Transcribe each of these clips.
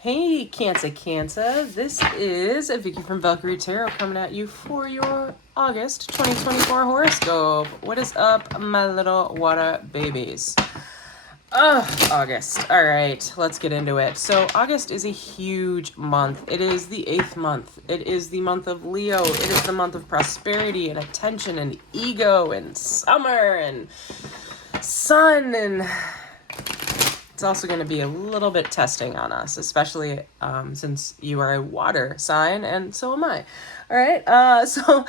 Hey, Cancer. This is Vicky from Valkyrie Tarot coming at you for your August 2024 horoscope. What is up, my little water babies? August. All right, let's get into it. So August is a huge month. It is the 8th month. It is the month of Leo. It is the month of prosperity and attention and ego and summer and sun, and it's also going to be a little bit testing on us, especially since you are a water sign, and so am I. All right, so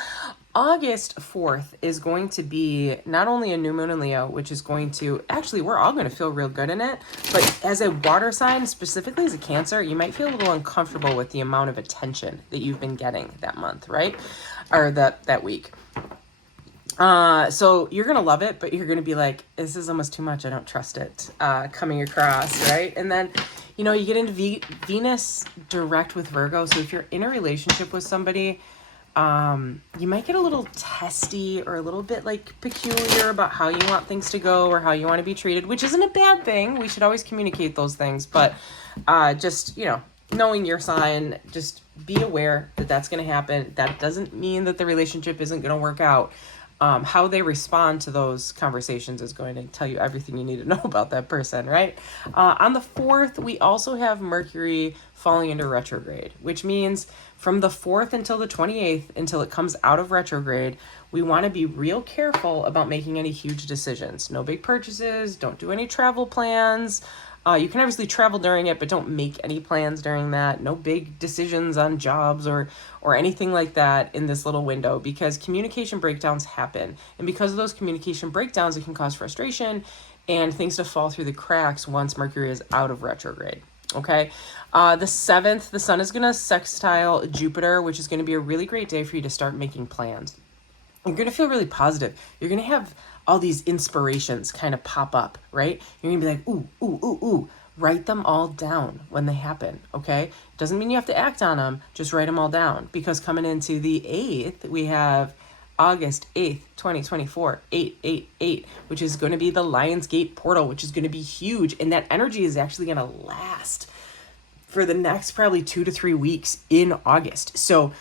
August 4th is going to be not only a new moon in Leo, which is going to, actually, we're all going to feel real good in it, but as a water sign, specifically as a Cancer, you might feel a little uncomfortable with the amount of attention that you've been getting that month, right? Or that week. So you're going to love it, but you're going to be like, this is almost too much. I don't trust it, coming across. Right. And then, you know, you get into Venus direct with Virgo. So if you're in a relationship with somebody, you might get a little testy or a little bit like peculiar about how you want things to go or how you want to be treated, which isn't a bad thing. We should always communicate those things, but, just, you know, knowing your sign, just be aware that that's going to happen. That doesn't mean that the relationship isn't going to work out. How they respond to those conversations is going to tell you everything you need to know about that person, right? On the 4th, we also have Mercury falling into retrograde, which means from the 4th until the 28th, until it comes out of retrograde, we want to be real careful about making any huge decisions. No big purchases, don't do any travel plans. You can obviously travel during it, but don't make any plans during that. No big decisions on jobs or anything like that in this little window, because communication breakdowns happen. And because of those communication breakdowns, it can cause frustration and things to fall through the cracks once Mercury is out of retrograde. Okay. The 7th, the sun is going to sextile Jupiter, which is going to be a really great day for you to start making plans. You're going to feel really positive. You're going to have all these inspirations kind of pop up, right? You're going to be like, ooh. Write them all down when they happen, okay? Doesn't mean you have to act on them. Just write them all down, because coming into the 8th, we have August 8th, 2024, 888, which is going to be the Lionsgate portal, which is going to be huge. And that energy is actually going to last for the next probably 2 to 3 weeks in August. So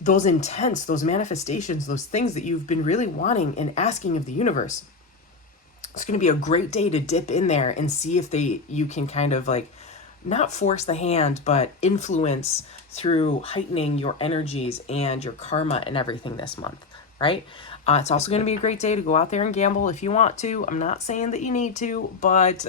those intents, those manifestations, those things that you've been really wanting and asking of the universe, it's going to be a great day to dip in there and see if you can kind of like not force the hand, but influence through heightening your energies and your karma and everything this month, right? It's also going to be a great day to go out there and gamble if you want to. I'm not saying that you need to, but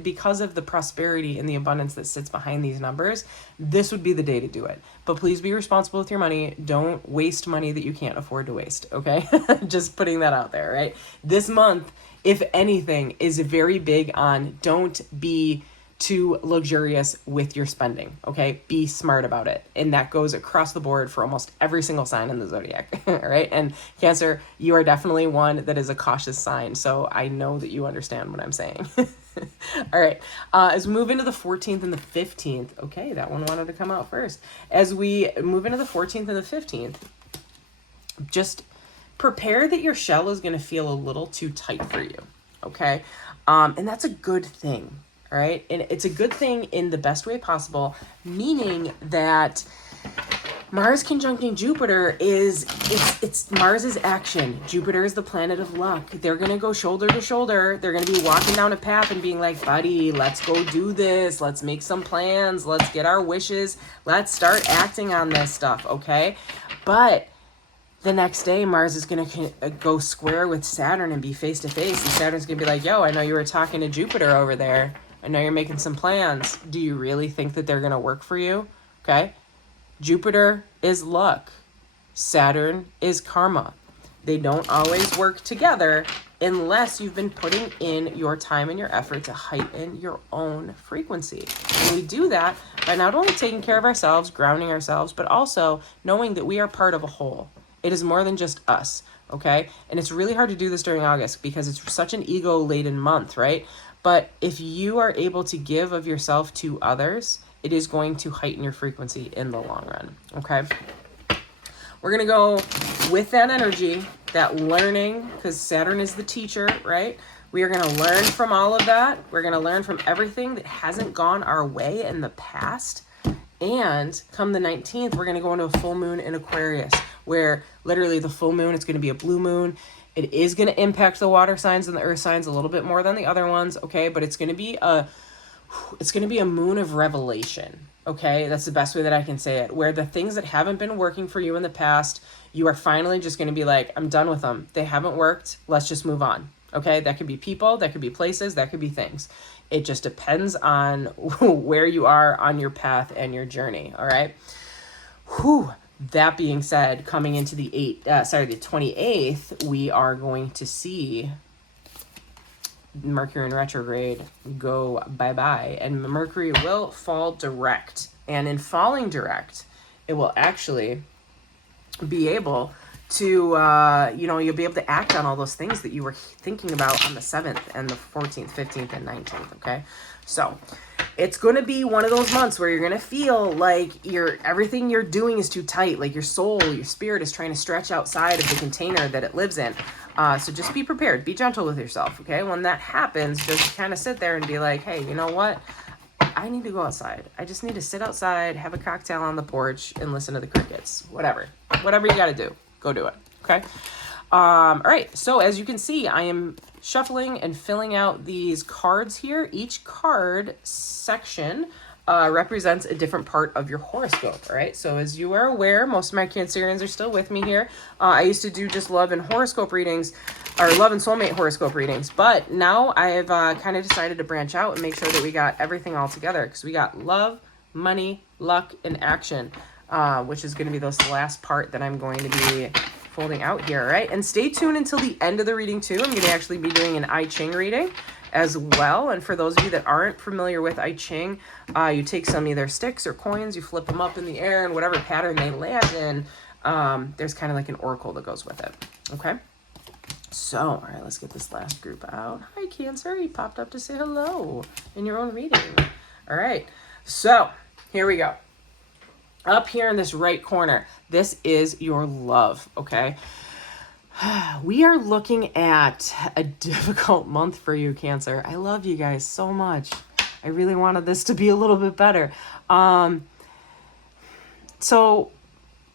because of the prosperity and the abundance that sits behind these numbers, this would be the day to do it. But please be responsible with your money. Don't waste money that you can't afford to waste, okay? Just putting that out there, right? This month, if anything, is very big on don't be too luxurious with your spending, okay? Be smart about it. And that goes across the board for almost every single sign in the zodiac, right? And Cancer, you are definitely one that is a cautious sign, so I know that you understand what I'm saying. All right, as we move into the 14th and the 15th, okay, that one wanted to come out first. As we move into the 14th and the 15th, just prepare that your shell is going to feel a little too tight for you, okay? And that's a good thing, all right? And it's a good thing in the best way possible, meaning that Mars conjuncting Jupiter it's Mars's action. Jupiter is the planet of luck. They're going to go shoulder to shoulder. They're going to be walking down a path and being like, buddy, let's go do this. Let's make some plans. Let's get our wishes. Let's start acting on this stuff, okay? But the next day, Mars is going to go square with Saturn and be face to face. And Saturn's going to be like, yo, I know you were talking to Jupiter over there. I know you're making some plans. Do you really think that they're going to work for you? Okay. Jupiter is luck. Saturn is karma. They don't always work together unless you've been putting in your time and your effort to heighten your own frequency. And we do that by not only taking care of ourselves, grounding ourselves, but also knowing that we are part of a whole. It is more than just us, okay? And it's really hard to do this during August because it's such an ego-laden month, right? But if you are able to give of yourself to others, it is going to heighten your frequency in the long run, okay? We're going to go with that energy, that learning, because Saturn is the teacher, right? We are going to learn from all of that. We're going to learn from everything that hasn't gone our way in the past. And come the 19th, we're going to go into a full moon in Aquarius, where literally the full moon, it's going to be a blue moon. It is going to impact the water signs and the earth signs a little bit more than the other ones, okay? But it's going to be a moon of revelation, okay? That's the best way that I can say it, where the things that haven't been working for you in the past, you are finally just going to be like, I'm done with them. They haven't worked. Let's just move on, okay? That could be people, that could be places, that could be things. It just depends on where you are on your path and your journey, all right? Whew. That being said, coming into the 28th, we are going to see Mercury in retrograde go bye-bye, and Mercury will fall direct. And in falling direct, it will actually be able to, you'll be able to act on all those things that you were thinking about on the 7th and the 14th, 15th, and 19th, okay? So it's going to be one of those months where you're going to feel like everything you're doing is too tight, like your soul, your spirit is trying to stretch outside of the container that it lives in. So just be prepared, be gentle with yourself, okay? When that happens, just kind of sit there and be like, hey, you know what? I need to go outside. I just need to sit outside, have a cocktail on the porch, and listen to the crickets. Whatever you got to do, go do it, okay? All right, so as you can see, I am shuffling and filling out these cards here. Each card section represents a different part of your horoscope, all right? So as you are aware, most of my Cancerians are still with me here. I used to do just love and horoscope readings, or love and soulmate horoscope readings, but now I've kind of decided to branch out and make sure that we got everything all together, because we got love, money, luck, and action, which is going to be this last part that I'm going to be folding out here, right? And stay tuned until the end of the reading too. I'm going to actually be doing an I Ching reading as well. And for those of you that aren't familiar with I Ching, you take some either sticks or coins, you flip them up in the air, and whatever pattern they land in, there's kind of like an oracle that goes with it. Okay. So, all right, let's get this last group out. Hi, Cancer. You popped up to say hello in your own reading. All right. So here we go. Up here in this right corner, this is your love, okay? We are looking at a difficult month for you, Cancer. I love you guys so much. I really wanted this to be a little bit better. And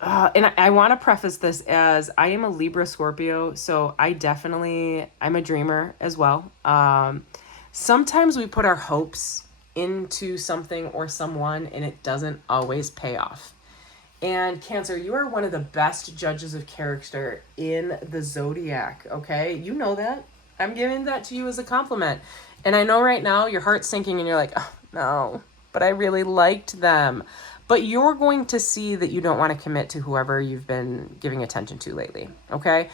I want to preface this as I am a Libra Scorpio, so I'm a dreamer as well. Sometimes we put our hopes into something or someone, and it doesn't always pay off. And Cancer, you are one of the best judges of character in the zodiac, okay? You know that. I'm giving that to you as a compliment. And I know right now your heart's sinking and you're like, oh, no, but I really liked them. But you're going to see that you don't want to commit to whoever you've been giving attention to lately, okay?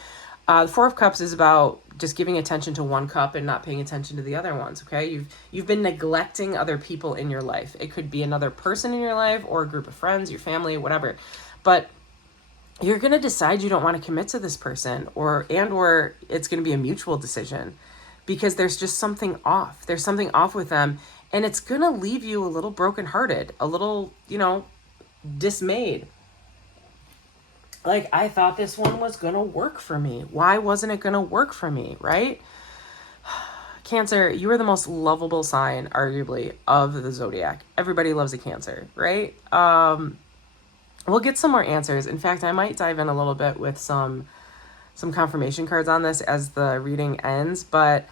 The Four of Cups is about just giving attention to one cup and not paying attention to the other ones, okay? You've been neglecting other people in your life. It could be another person in your life or a group of friends, your family, whatever. But you're going to decide you don't want to commit to this person, or it's going to be a mutual decision, because there's just something off. There's something off with them, and it's going to leave you a little brokenhearted, a little, dismayed. Like, I thought this one was going to work for me. Why wasn't it going to work for me, right? Cancer, you are the most lovable sign, arguably, of the zodiac. Everybody loves a Cancer, right? We'll get some more answers. In fact, I might dive in a little bit with some confirmation cards on this as the reading ends, but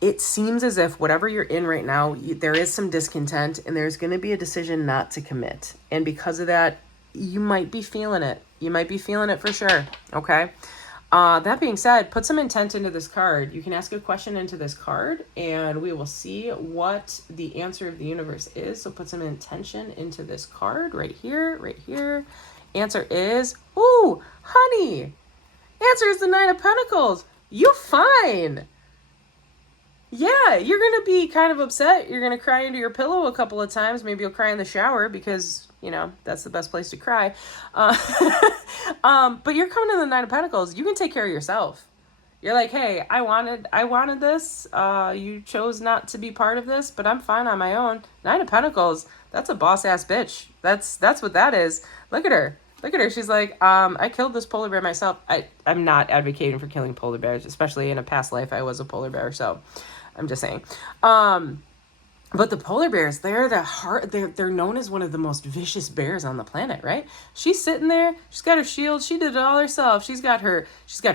it seems as if whatever you're in right now, there is some discontent, and there's going to be a decision not to commit. And because of that, you might be feeling it. You might be feeling it for sure. Okay. That being said, put some intent into this card. You can ask a question into this card and we will see what the answer of the universe is. So put some intention into this card right here, right here. Answer is, ooh, honey. Answer is the Nine of Pentacles. You fine. Yeah, you're going to be kind of upset. You're going to cry into your pillow a couple of times. Maybe you'll cry in the shower because, that's the best place to cry. But you're coming to the Nine of Pentacles. You can take care of yourself. You're like, hey, I wanted this. You chose not to be part of this, but I'm fine on my own. Nine of Pentacles, that's a boss ass bitch. That's what that is. Look at her. Look at her. She's like, I killed this polar bear myself. I'm not advocating for killing polar bears, especially in a past life. I was a polar bear, so I'm just saying. But the polar bears, they're known as one of the most vicious bears on the planet, right? She's sitting there, she's got her shield, she did it all herself. She's got her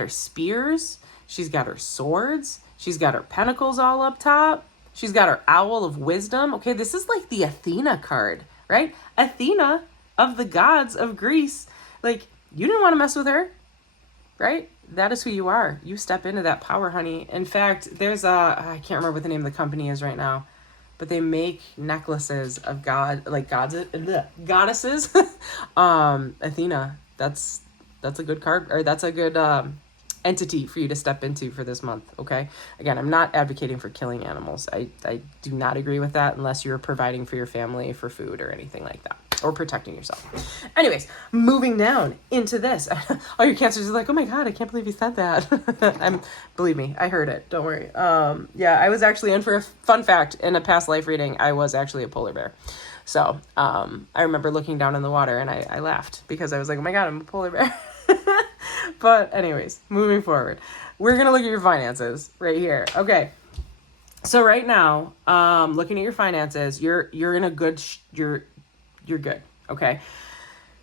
spears, she's got her swords, she's got her pentacles all up top, she's got her owl of wisdom. Okay, this is like the Athena card, right? Athena of the gods of Greece. Like, you didn't want to mess with her, right? That is who you are. You step into that power, honey. In fact, there's I can't remember what the name of the company is right now, but they make necklaces of goddesses. Athena, that's a good card, or that's a good entity for you to step into for this month. Okay, again, I'm not advocating for killing animals. I do not agree with that unless you're providing for your family for food or anything like that, or protecting yourself. Anyways, moving down into this. All your Cancers are like, oh my God, I can't believe you said that. Believe me, I heard it. Don't worry. Yeah, I was actually in for a fun fact in a past life reading. I was actually a polar bear. So I remember looking down in the water and I laughed because I was like, oh my God, I'm a polar bear. But anyways, moving forward, we're going to look at your finances right here. Okay. So right now, looking at your finances, you're in a good, you're good. Okay.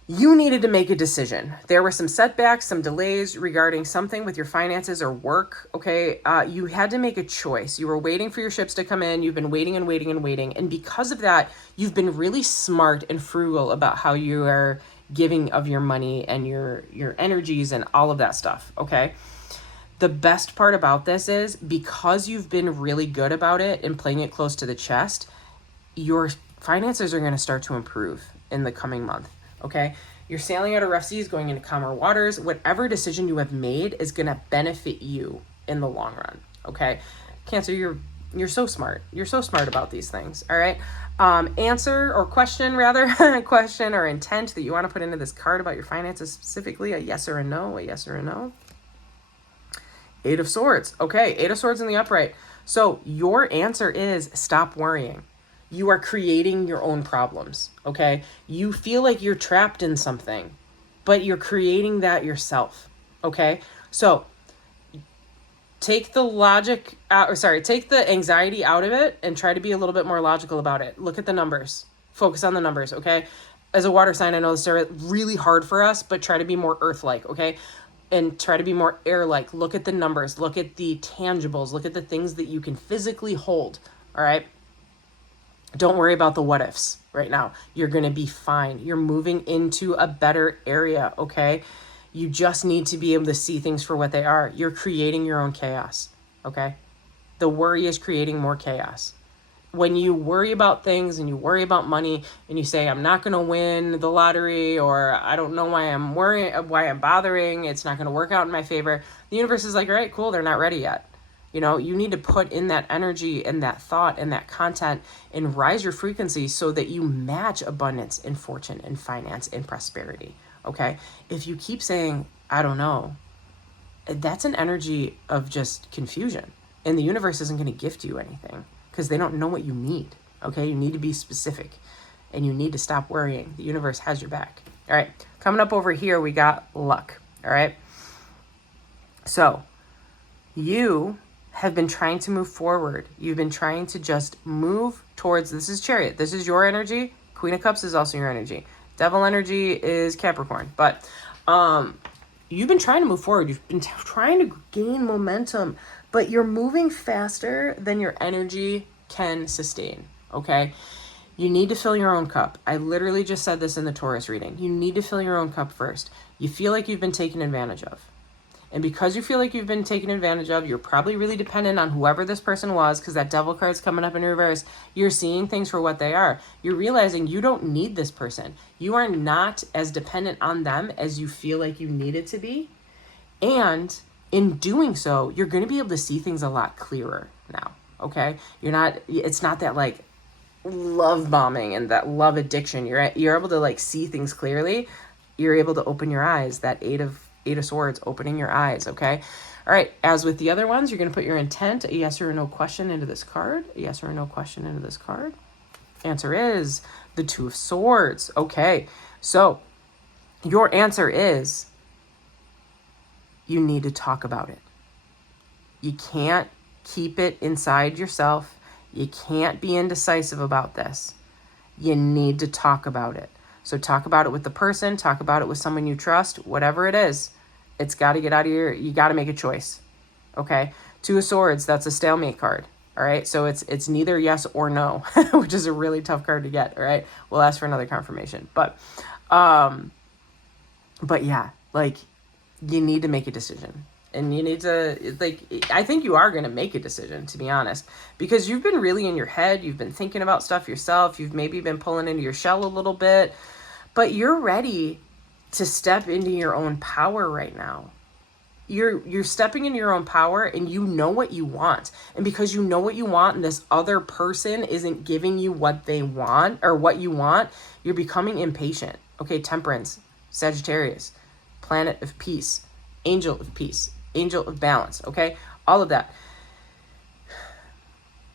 You needed to make a decision. There were some setbacks, some delays regarding something with your finances or work. Okay. You had to make a choice. You were waiting for your ships to come in. You've been waiting and waiting and waiting. And because of that, you've been really smart and frugal about how you are giving of your money and your energies and all of that stuff. Okay. The best part about this is because you've been really good about it and playing it close to the chest, your finances are going to start to improve in the coming month. Okay. You're sailing out of rough seas, going into calmer waters. Whatever decision you have made is going to benefit you in the long run. Okay. Cancer, you're so smart. You're so smart about these things. All right. Answer or question rather, question or intent that you want to put into this card about your finances specifically, a yes or a no, a yes or a no. 8 of Swords. Okay. 8 of Swords in the upright. So your answer is stop worrying. You are creating your own problems. Okay. You feel like you're trapped in something, but you're creating that yourself. Okay. So take the logic out, take the anxiety out of it and try to be a little bit more logical about it. Look at the numbers. Focus on the numbers, okay? As a water sign, I know this is really hard for us, but try to be more earth-like, okay? And try to be more air-like. Look at the numbers. Look at the tangibles. Look at the things that you can physically hold, all right? Don't worry about the what-ifs right now. You're going to be fine. You're moving into a better area, okay? You just need to be able to see things for what they are. You're creating your own chaos, okay? The worry is creating more chaos. When you worry about things and you worry about money and you say, I'm not going to win the lottery, or I don't know why I'm worrying, why I'm bothering, it's not going to work out in my favor. The universe is like, all right, cool, they're not ready yet. You know, you need to put in that energy and that thought and that content and rise your frequency so that you match abundance and fortune and finance and prosperity. Okay. If you keep saying, I don't know, that's an energy of just confusion, and the universe isn't going to gift you anything because they don't know what you need. Okay. You need to be specific and you need to stop worrying. The universe has your back. All right. Coming up over here, we got luck. All right. So you have been trying to move forward. You've been trying to just move towards, this is Chariot. This is your energy. Queen of Cups is also your energy. Devil energy is Capricorn, but you've been trying to move forward. You've been trying to gain momentum, but you're moving faster than your energy can sustain, okay? You need to fill your own cup. I literally just said this in the Taurus reading. You need to fill your own cup first. You feel like you've been taken advantage of. And because you feel like you've been taken advantage of, you're probably really dependent on whoever this person was, because that devil card's coming up in reverse. You're seeing things for what they are. You're realizing you don't need this person. You are not as dependent on them as you feel like you needed to be. And in doing so, you're going to be able to see things a lot clearer now. Okay? It's not that like love bombing and that love addiction. You're able to like see things clearly. You're able to open your eyes. That Eight of Swords, opening your eyes, okay? All right, as with the other ones, you're going to put your intent, a yes or a no question into this card. A yes or a no question into this card. Answer is the Two of Swords. Okay, so Your answer is you need to talk about it. You can't keep it inside yourself. You can't be indecisive about this. You need to talk about it. So talk about it with the person, talk about it with someone you trust, whatever it is. It's got to get out of you got to make a choice. Okay? Two of Swords, that's a stalemate card. All right? So it's neither yes or no, which is a really tough card to get, all right? We'll ask for another confirmation. But yeah, like, you need to make a decision. And you need to, like, I think you are going to make a decision, to be honest, because you've been really in your head. You've been thinking about stuff yourself. You've maybe been pulling into your shell a little bit, but you're ready to step into your own power right now. You're stepping into your own power, and you know what you want. And because you know what you want and this other person isn't giving you what they want or what you want, you're becoming impatient. Okay, Temperance, Sagittarius, planet of peace, angel of peace, angel of balance, okay? All of that.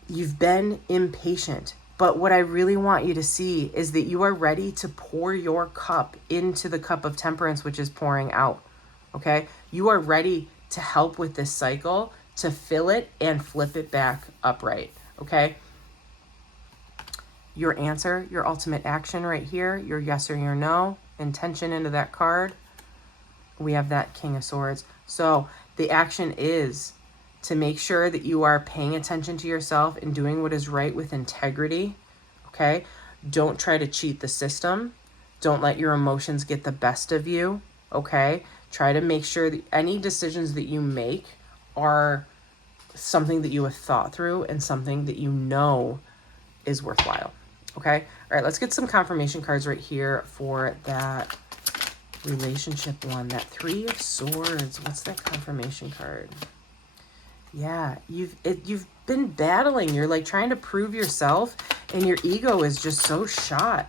You've been impatient, but what I really want you to see is that you are ready to pour your cup into the cup of temperance, which is pouring out, okay? You are ready to help with this cycle, to fill it and flip it back upright, okay? Your answer, your ultimate action right here, your yes or your no, intention into that card. We have that King of Swords. So the action is to make sure that you are paying attention to yourself and doing what is right with integrity, okay? Don't try to cheat the system. Don't let your emotions get the best of you, okay? Try to make sure that any decisions that you make are something that you have thought through and something that you know is worthwhile, okay? All right, let's get some confirmation cards right here for that relationship one, that Three of Swords. What's that confirmation card? Yeah, you've been battling. You're like trying to prove yourself, and your ego is just so shot.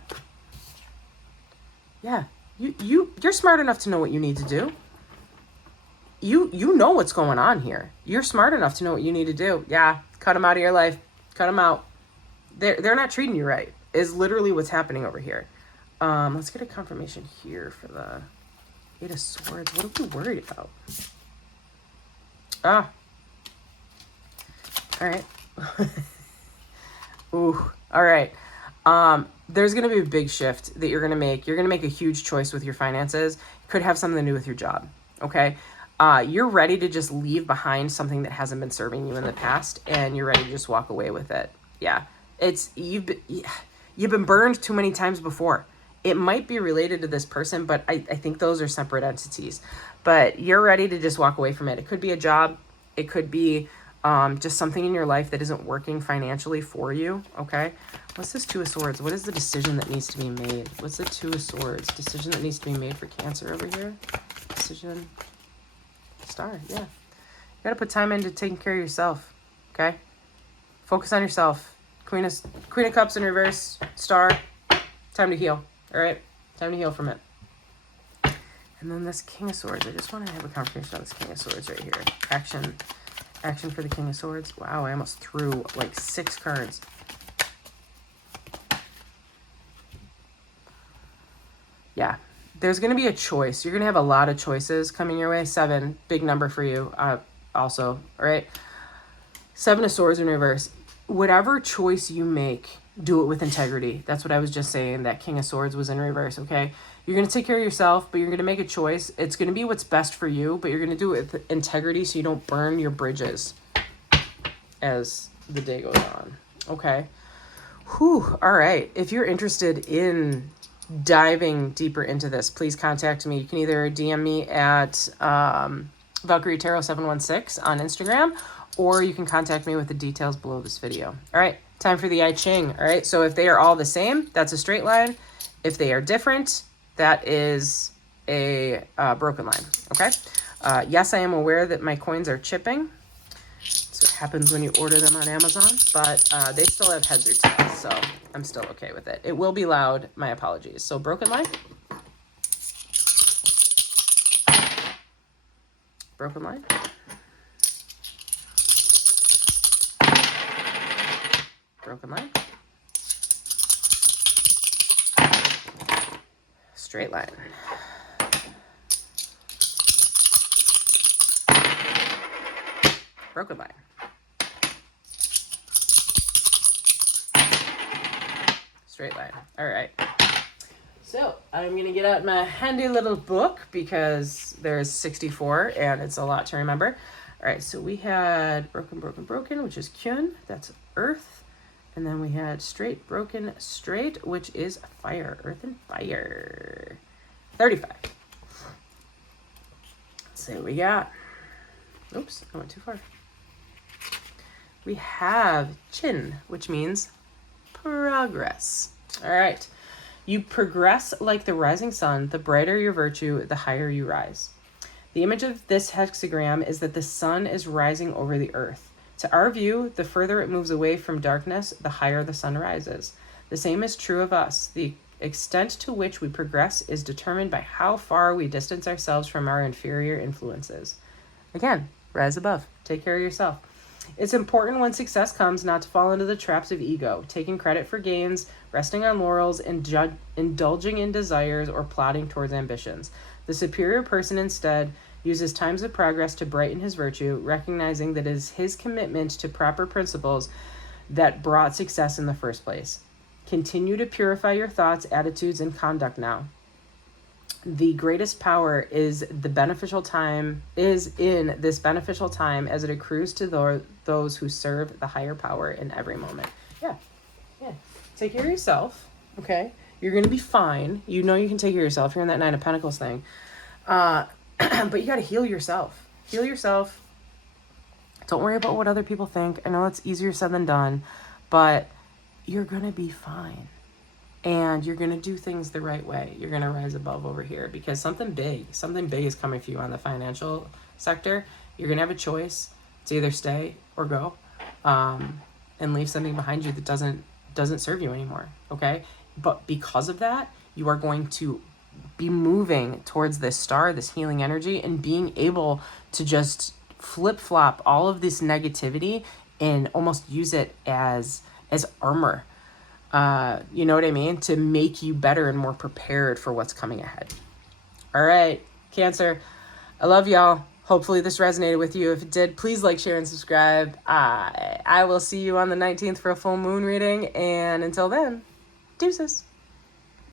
Yeah, you're smart enough to know what you need to do. You know what's going on here. You're smart enough to know what you need to do. Yeah, cut them out of your life. Cut them out. They're not treating you right. Is literally what's happening over here. Let's get a confirmation here for the Eight of Swords. What are we worried about? Ah. All right. Ooh. All right. There's going to be a big shift that you're going to make. You're going to make a huge choice with your finances. Could have something to do with your job. Okay. You're ready to just leave behind something that hasn't been serving you in the past, and you're ready to just walk away with it. Yeah. You've been burned too many times before. It might be related to this person, but I think those are separate entities. But you're ready to just walk away from it. It could be a job. It could be just something in your life that isn't working financially for you, okay? What's this Two of Swords? What is the decision that needs to be made? What's the Two of Swords? Decision that needs to be made for Cancer over here? Decision. Star, yeah. You got to put time into taking care of yourself, okay? Focus on yourself. Queen of Cups in reverse. Star. Time to heal. All right, time to heal from it. And then this King of Swords. I just want to have a confirmation on this King of Swords right here. Action for the King of Swords. Wow, I almost threw like 6 cards. Yeah, there's going to be a choice. You're going to have a lot of choices coming your way. 7, big number for you also, all right? 7 of Swords in reverse. Whatever choice you make, do it with integrity. That's what I was just saying. That King of Swords was in reverse, okay? You're going to take care of yourself, but you're going to make a choice. It's going to be what's best for you, but you're going to do it with integrity so you don't burn your bridges as the day goes on, okay? Whew, all right. If you're interested in diving deeper into this, please contact me. You can either DM me at Valkyrie Tarot 716 on Instagram, or you can contact me with the details below this video. All right, time for the I Ching. All right, so if they are all the same, that's a straight line. If they are different, that is a broken line, okay? Yes, I am aware that my coins are chipping. That's what happens when you order them on Amazon, but they still have heads or tails, so I'm still okay with it. It will be loud, my apologies. So broken line. Broken line. Broken line. Straight line. broken line. Straight line. All right. So I'm going to get out my handy little book because there's 64 and it's a lot to remember. All right, so we had broken, broken, broken, which is Kyun. That's earth. And then we had straight, broken, straight, which is fire. Earth and fire. 35. Let's see what we got. Oops, I went too far. We have Chin, which means progress. All right. You progress like the rising sun. The brighter your virtue, the higher you rise. The image of this hexagram is that the sun is rising over the earth. To our view, the further it moves away from darkness, the higher the sun rises. The same is true of us. The extent to which we progress is determined by how far we distance ourselves from our inferior influences. Again, rise above. Take care of yourself. It's important when success comes not to fall into the traps of ego, taking credit for gains, resting on laurels, and indulging in desires or plodding towards ambitions. The superior person instead uses times of progress to brighten his virtue, recognizing that it is his commitment to proper principles that brought success in the first place. Continue to purify your thoughts, attitudes, and conduct now. The greatest power is in this beneficial time as it accrues to those who serve the higher power in every moment. Yeah. Take care of yourself, okay? You're going to be fine. You know you can take care of yourself. You're in that Nine of Pentacles thing. But you got to heal yourself. Heal yourself. Don't worry about what other people think. I know it's easier said than done, but you're going to be fine. And you're going to do things the right way. You're going to rise above over here because something big is coming for you on the financial sector. You're going to have a choice to either stay or go, and leave something behind you that doesn't serve you anymore. Okay. But because of that, you are going to be moving towards this star, this healing energy, and being able to just flip-flop all of this negativity and almost use it as armor. You know what I mean? To make you better and more prepared for what's coming ahead. All right, Cancer. I love y'all. Hopefully this resonated with you. If it did, please like, share, and subscribe. I will see you on the 19th for a full moon reading. And until then, deuces.